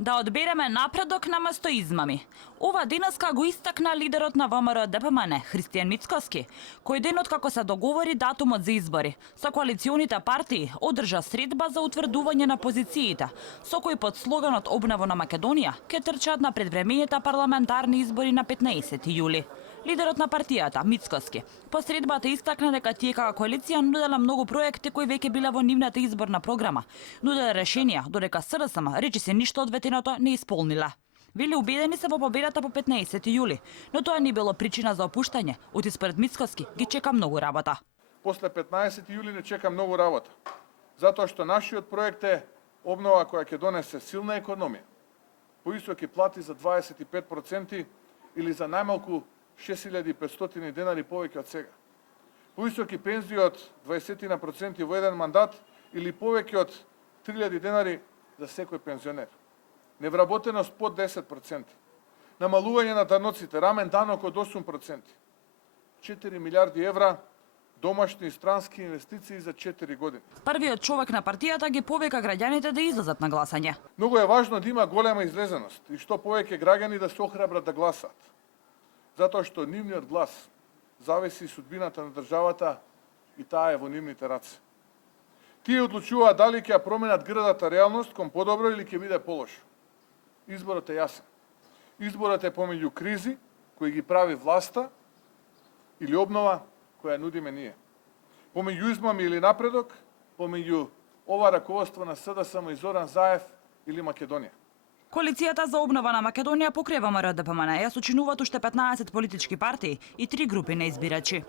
Да одбереме напредок наместо измами. Ова денеска го истакна лидерот на ВМРО ДПМН, Христијан Мицкоски, кој денот како се договори датумот за избори. Со коалиционите партии одржа средба за утврдување на позициите, со кој под слоганот Обново на Македонија ке трчат на предвремените парламентарни избори на 15 јули. Лидерот на партијата, Мицкоски, по средбата истакна дека тие како коалиција нудела многу проекти кои веќе биле во нивната изборна програма. Нудела решенија, додека СДСМ речи се ништо од ветеното не исполнила. Вели убедени се во победата по 15 јули, но тоа не било причина за опуштање, оти според Мицкоски ги чека многу работа. После 15 јули не чека многу работа, затоа што нашиот проект е обнова која ќе донесе силна економија, поисоки плати за 25% или за најмалку 6500 денари повеќе од сега. Поисоки пензии од 20% во еден мандат или повеќе од 3000 денари за секој пензионер. Невработеност под 10%. Намалување на даноците, рамен данок од 8%. 4 милиарди евра домашни и странски инвестиции за 4 години. Првиот човек на партијата ги повика граѓаните да излезат на гласање. Многу е важно да има голема излезеност и што повеќе граѓани да се охрабрат да гласат. Затоа што нивниот глас зависи судбината на државата и таа е во нивните раце. Тие одлучуваат дали ќе ја променат градата реалност кон подобро или ќе биде полошо. Изборот е јасен. Изборот е помеѓу кризи кои ги прави власта или обнова која нудиме ние. Помеѓу измами или напредок, помеѓу ова раководство на СДСМ и Зоран Заев или Македонија. Коалицијата за обнова на Македонија покрива ВМРО ДПМН ја сочинуваат уште 15 политички партии и 3 групи на избирачи.